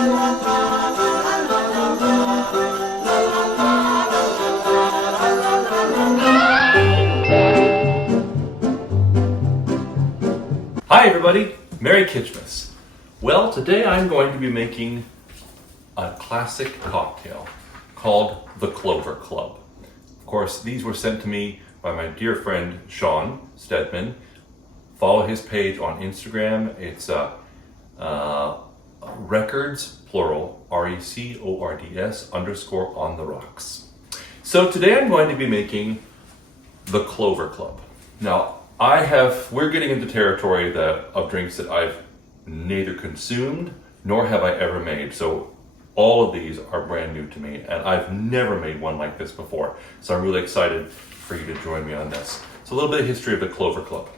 Hi everybody, Merry Kitschmas. Well, today I'm going to be making a classic cocktail called the Clover Club. Of course, these were sent to me by my dear friend Sean Stedman. Follow his page on Instagram. It's records, plural, RECORDS _ on the rocks. So today I'm going to be making the Clover Club. Now, we're getting into territory of drinks that I've neither consumed nor have I ever made. So all of these are brand new to me, and I've never made one like this before. So I'm really excited for you to join me on this. So a little bit of history of the Clover Club.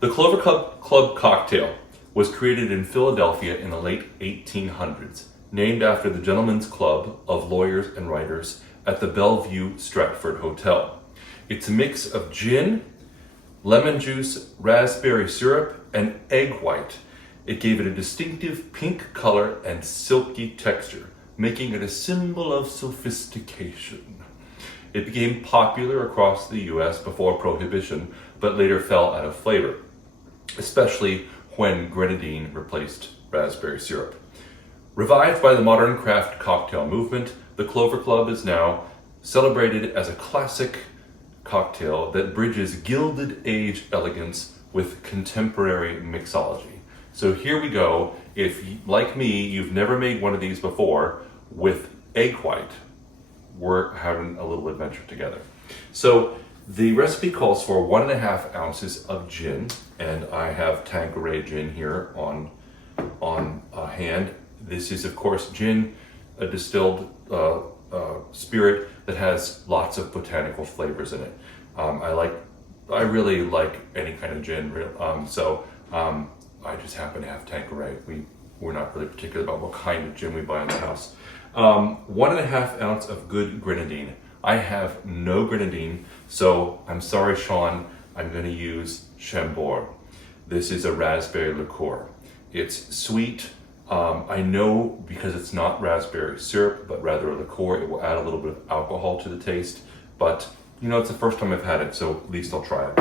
The Clover Club cocktail was created in Philadelphia in the late 1800s, named after the Gentlemen's Club of Lawyers and Writers at the Bellevue Stratford Hotel. It's a mix of gin, lemon juice, raspberry syrup, and egg white. It gave it a distinctive pink color and silky texture, making it a symbol of sophistication. It became popular across the US before Prohibition, but later fell out of flavor, especially when grenadine replaced raspberry syrup. Revived by the modern craft cocktail movement, the Clover Club is now celebrated as a classic cocktail that bridges Gilded Age elegance with contemporary mixology. So here we go. If, like me, you've never made one of these before with egg white, we're having a little adventure together. So the recipe calls for 1.5 ounces of gin, and I have Tanqueray gin here on hand. This is, of course, gin, a distilled spirit that has lots of botanical flavors in it. I really like any kind of gin, I just happen to have Tanqueray. We're not really particular about what kind of gin we buy in the house. 1.5 ounce of good grenadine. I have no grenadine, so I'm sorry, Sean, I'm going to use Chambord. This is a raspberry liqueur. It's sweet. I know because it's not raspberry syrup, but rather a liqueur, it will add a little bit of alcohol to the taste, but it's the first time I've had it, so at least I'll try it.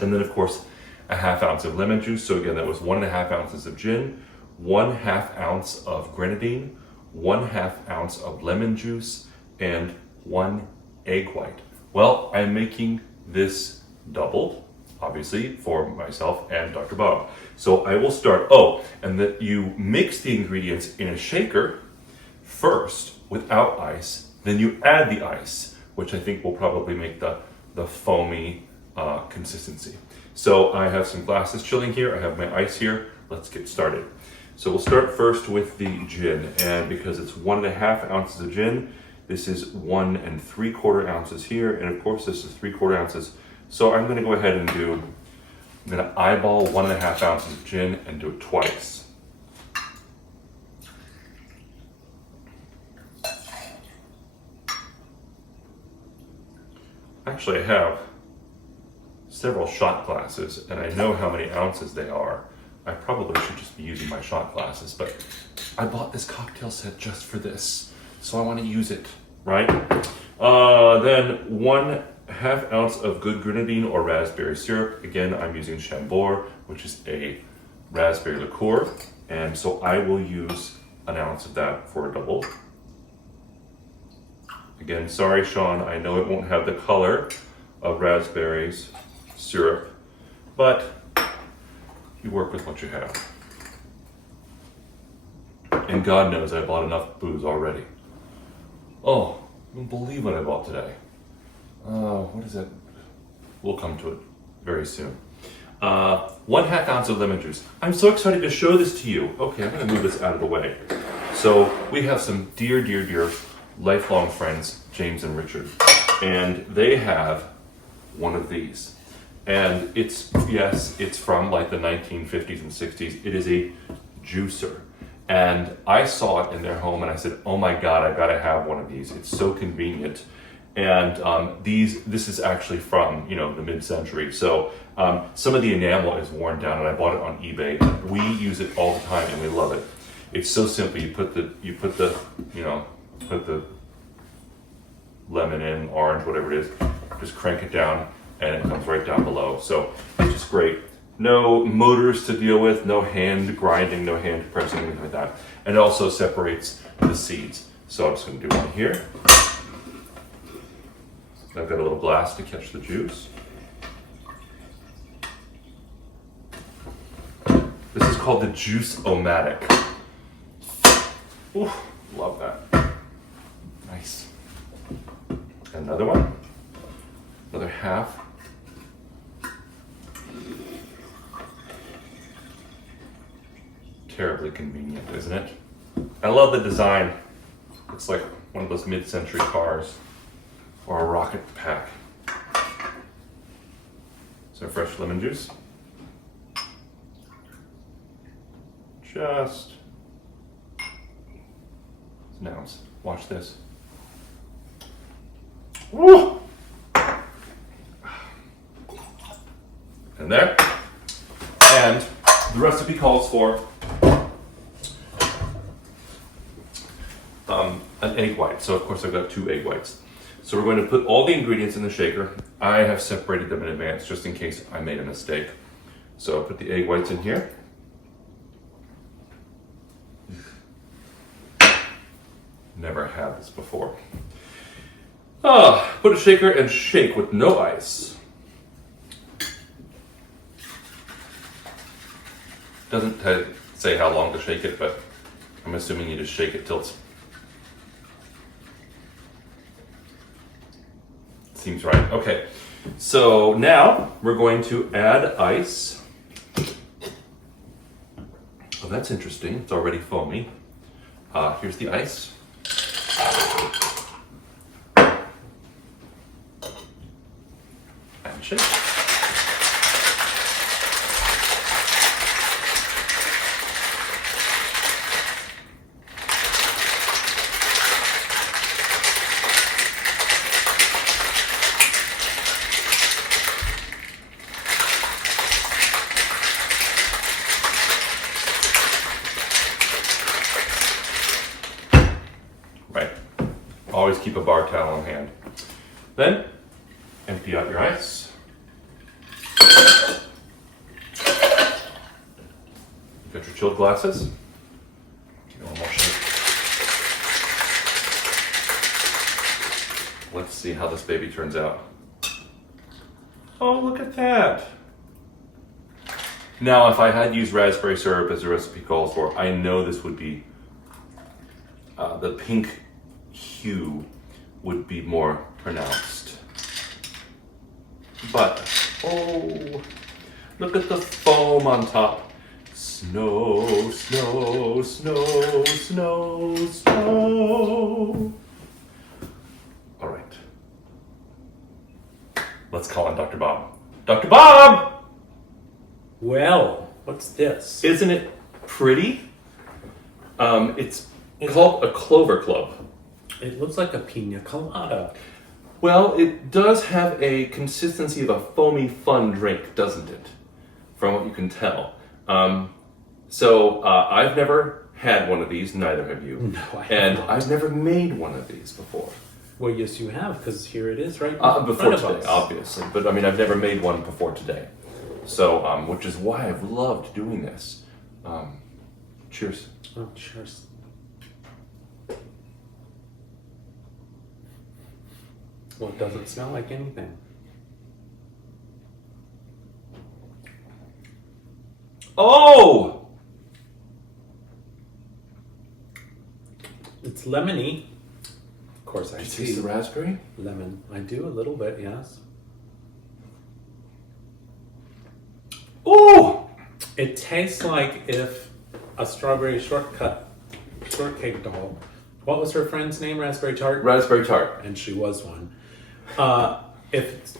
And then, of course, 1/2 ounce of lemon juice. So again, that was 1.5 ounces of gin, 1/2 ounce of grenadine, 1/2 ounce of lemon juice, and 1 egg white. Well, I'm making this doubled, obviously, for myself and Dr. Bob. So I will start, and that you mix the ingredients in a shaker first without ice, then you add the ice, which I think will probably make the foamy consistency. So I have some glasses chilling here, I have my ice here, let's get started. So we'll start first with the gin, and because it's 1.5 ounces of gin, this is 1 3/4 ounces here, and of course this is 3/4 ounces. So I'm gonna go ahead and I'm gonna eyeball 1.5 ounces of gin and do it twice. Actually, I have several shot glasses, and I know how many ounces they are. I probably should just be using my shot glasses, but I bought this cocktail set just for this, so I want to use it, right? Then 1/2 ounce of good grenadine or raspberry syrup. Again, I'm using Chambord, which is a raspberry liqueur, and so I will use 1 ounce of that for a double. Again, sorry, Sean, I know it won't have the color of raspberries syrup, but you work with what you have. And God knows I bought enough booze already. Oh, I don't believe what I bought today. What is that? We'll come to it very soon. 1/2 ounce of lemon juice. I'm so excited to show this to you. Okay, I'm gonna move this out of the way. So we have some dear lifelong friends, James and Richard, and they have one of these. And it's from like the 1950s and 60s. It is a juicer. And I saw it in their home and I said, oh my God, I gotta have one of these. It's so convenient. And this is actually from, the mid-century. So some of the enamel is worn down and I bought it on eBay. We use it all the time and we love it. It's so simple. You put the put the lemon in, orange, whatever it is. Just crank it down, and it comes right down below. So it's just great. No motors to deal with, no hand grinding, no hand pressing, anything like that. And it also separates the seeds. So I'm just going to do one here. I've got a little glass to catch the juice. This is called the Juice-O-Matic. Ooh, love that. Nice. Another one. Another half. Terribly convenient, isn't it? I love the design. It's like one of those mid-century cars or a rocket pack. Some fresh lemon juice. Just an ounce. Watch this. Woo! And there. And the recipe calls for an egg white. So of course I've got 2 egg whites. So we're going to put all the ingredients in the shaker. I have separated them in advance just in case I made a mistake. So I'll put the egg whites in here. Never had this before. Put a shaker and shake with no ice. Doesn't say how long to shake it, but I'm assuming you just shake it till it's... Seems right. Okay, so now we're going to add ice. Oh, that's interesting. It's already foamy. Here's the ice. And shake. Right. Always keep a bar towel on hand. Then, empty out your ice. Got your chilled glasses. Give it one more shake. Let's see how this baby turns out. Oh, look at that. Now, if I had used raspberry syrup as the recipe calls for, I know this would be, the pink hue would be more pronounced. But, oh, look at the foam on top. Snow, snow, snow, snow, snow. All right. Let's call on Dr. Bob. Dr. Bob! Well, what's this? Isn't it pretty? It's called a Clover Club. It looks like a pina colada. Well, it does have a consistency of a foamy, fun drink, doesn't it? From what you can tell. So I've never had one of these, neither have you. No, I have And not. I've never made one of these before. Well, yes, you have, because here it is right in Before front of today, us. obviously. But I mean, I've never made one before today. So, which is why I've loved doing this. Cheers. Oh, cheers. Well, it doesn't smell like anything. Oh! It's lemony. Of course, I Did you see taste the raspberry? lemon. I do a little bit, yes. Oh! It tastes like if a strawberry shortcake doll. What was her friend's name? Raspberry Tart? Raspberry tart. And she was one. If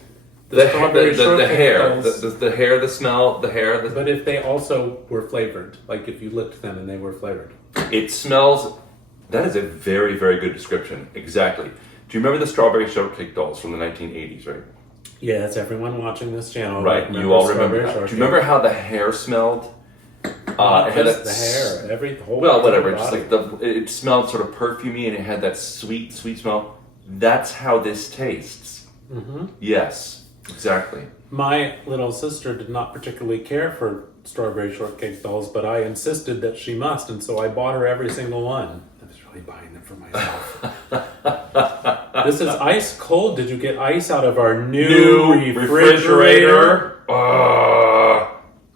The strawberry shortcake hair, dolls- the hair, the smell, the hair. But if they also were flavored, like if you licked them and they were flavored. It smells. That is a very, very good description. Exactly. Do you remember the strawberry shortcake dolls from the 1980s, right? Yes, everyone watching this channel. Right. You all remember Strawberry that. Do Shortcake. you remember how the hair smelled? It had Just that the hair, the whole. Well, whatever. body. Just like it smelled sort of perfumey, and it had that sweet smell. That's how this tastes. Mm-hmm. Yes, exactly. My little sister did not particularly care for strawberry shortcake dolls, but I insisted that she must, and so I bought her every single one. I was really buying them for myself. This is ice cold. Did you get ice out of our new refrigerator?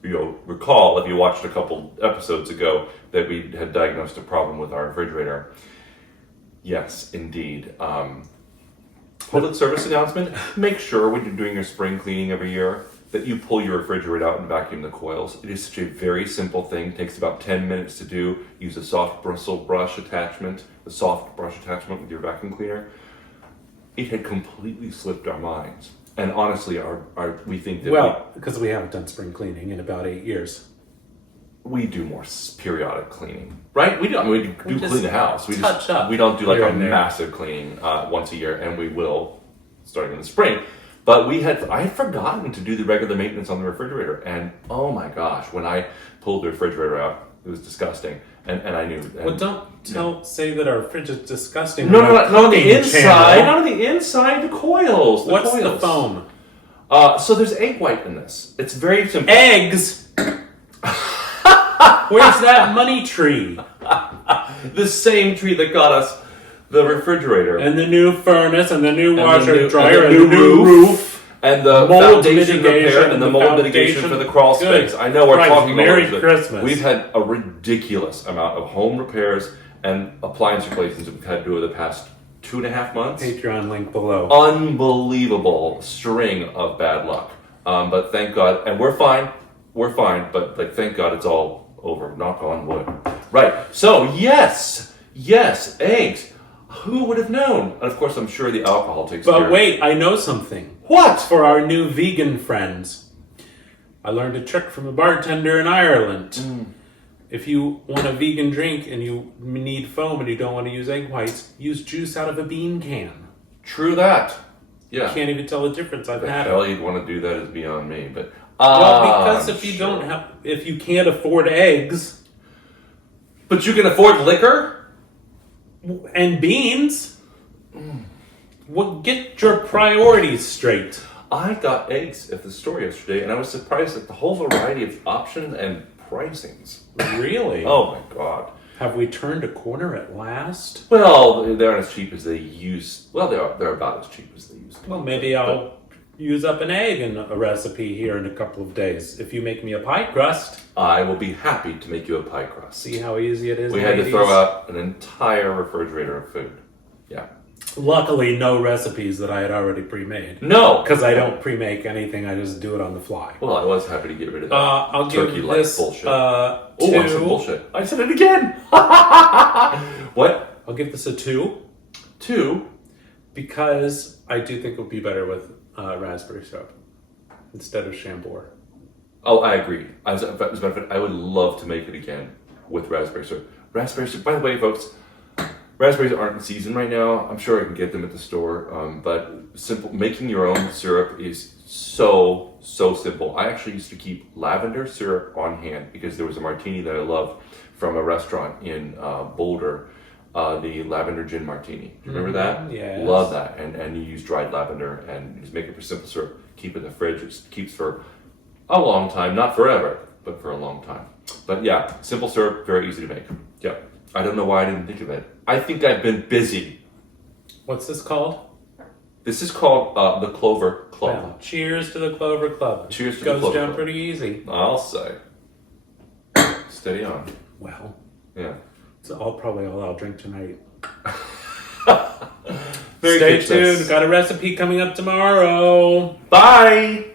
You'll recall if you watched a couple episodes ago that we had diagnosed a problem with our refrigerator. Yes, indeed. Public service announcement, make sure when you're doing your spring cleaning every year that you pull your refrigerator out and vacuum the coils. It is such a very simple thing. It takes about 10 minutes to do. Use a soft bristle brush attachment, the soft brush attachment with your vacuum cleaner. It had completely slipped our minds. And honestly, we think that because we haven't done spring cleaning in about 8 years. we do more periodic cleaning, right? We do clean the house. We touch up We don't do like here a and there. massive cleaning once a year, and we will starting in the spring. But I had forgotten to do the regular maintenance on the refrigerator, and oh my gosh, when I pulled the refrigerator out, it was disgusting, and I knew. Well, don't say that our fridge is disgusting. No, not on the inside. Not on the inside. The coils. What's the foam? So there's egg white in this. It's very simple. Eggs. Where's that money tree? The same tree that got us the refrigerator. And the new furnace, and the new And washer, the new- dryer, and and the the new new roof. And the Mold foundation mitigation repair and the and mold the mitigation foundation. for the crawl Good space. I know we're Christ, talking Merry about it. Christmas. We've had a ridiculous amount of home repairs and appliance replacements that we've had to do over the past 2.5 months. Patreon link below. Unbelievable string of bad luck. But thank God, and we're fine, but like thank God it's all over. Knock on wood. Right. So yes, eggs. Who would have known? And of course, I'm sure the alcohol takes care But of it. wait, I know something. What? For our new vegan friends, I learned a trick from a bartender in Ireland. If you want a vegan drink and you need foam and you don't want to use egg whites, use juice out of a bean can. True that. Yeah. Can't even tell the difference. I've The had hell it. you'd want to do that is beyond me, but Well, because I'm if you sure. if you can't afford eggs But you can afford liquor? and beans, well, get your priorities straight. I got eggs at the store yesterday, and I was surprised at the whole variety of options and pricings. Really? Oh my god. Have we turned a corner at last? Well, they aren't as cheap as they used. Well, they're about as cheap as they used to be. Well, maybe I'll use up an egg in a recipe here in a couple of days. If you make me a pie crust, I will be happy to make you a pie crust. see how easy it is. We had to ladies? throw out an entire refrigerator of food. Yeah. Luckily, no recipes that I had already pre-made. No! Because I don't pre-make anything, I just do it on the fly. Well, I was happy to get rid of that I'll give turkey-like this bullshit. Oh, I said bullshit. I said it again! What? I'll give this a 2 2? because I do think it would be better with raspberry syrup instead of Chambord. Oh, I agree. As a matter of fact, I would love to make it again with raspberry syrup. Raspberry syrup, by the way, folks, raspberries aren't in season right now. I'm sure I can get them at the store, but making your own syrup is so simple. I actually used to keep lavender syrup on hand because there was a martini that I loved from a restaurant in Boulder, the lavender gin martini. Do you remember that? Yes. Love that. And you use dried lavender and you just make it for simple syrup. Keep it in the fridge. It keeps for a long time, not forever, but for a long time. But yeah, simple syrup, very easy to make. Yeah. I don't know why I didn't think of it. I think I've been busy. What's this called? This is called the Clover Club. Well, cheers to the Clover Club. Cheers to the Goes Clover down Club. pretty easy. I'll say. Steady on. Well, Yeah. it's probably all I'll drink tonight. Merry Stay Kitschmas. tuned. Got a recipe coming up tomorrow. Bye!